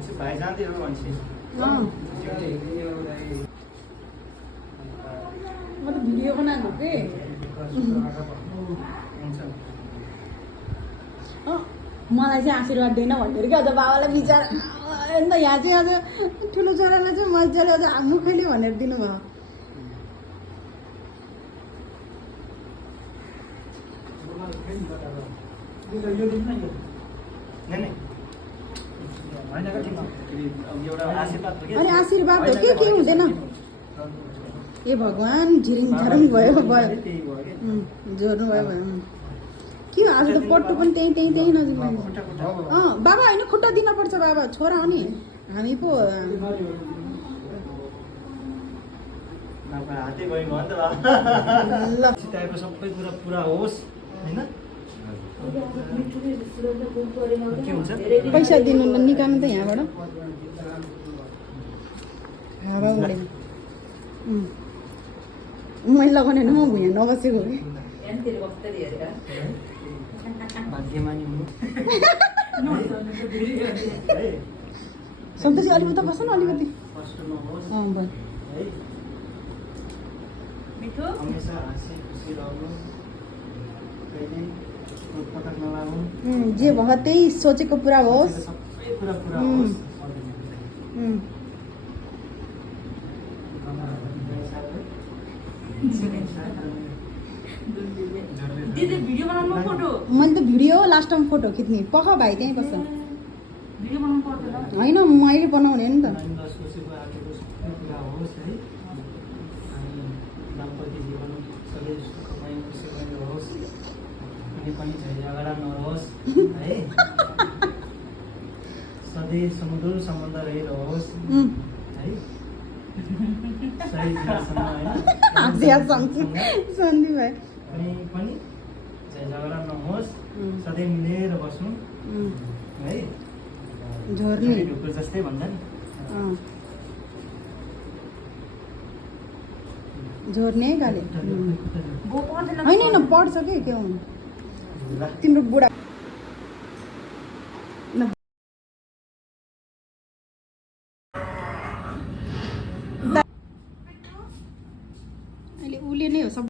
मान्छे भाइ जाँदै हो मान्छे म त भिडियो बनाएको के मलाई चाहिँ आशीर्वाद दिन भन्यो कि अझ बाबालाई विचार अन्त यहाँ चाहिँ अझ ठुलो छोरालाई चाहिँ मजाले अझ मुखैले भनेर दिनुभयो अनि आशीर्वाद हो के हुँदैन ए भगवान् झिरिङ झरङ भयो जोर्नु भयो के हो आज त पट्टु पनि त्यही नजिकमा बाबा होइन खुट्टा दिनुपर्छ बाबा छोरा हो नि हामी पो ल सबै कुरा पुरा होस् होइन के हुन्छ पैसा दिनु निकाल्नु त यहाँबाट हावा उडेन मैले लगाउने होइन म भुइँ नबसेको कि सन्तोषी अलिकति बस न अलिकति जे भयो त्यही सोचेको पुरा होस् मैले त भिडियो लास्टमा फोटो खिच्ने पख भाइ त्यहीँ बस्छ होइन मैले बनाउने हो नि त सधैँ सुमधुर सम्बन्ध रहिरहोस् है सन्दीप भाइ पनि झगडा नहोस् सधैँ मिलेर बस्नु है झर्ने ढुकुर जस्तै भन्छ नि झोर्ने है गाली होइन पढ्छ कि के हो तिम्रो बुढा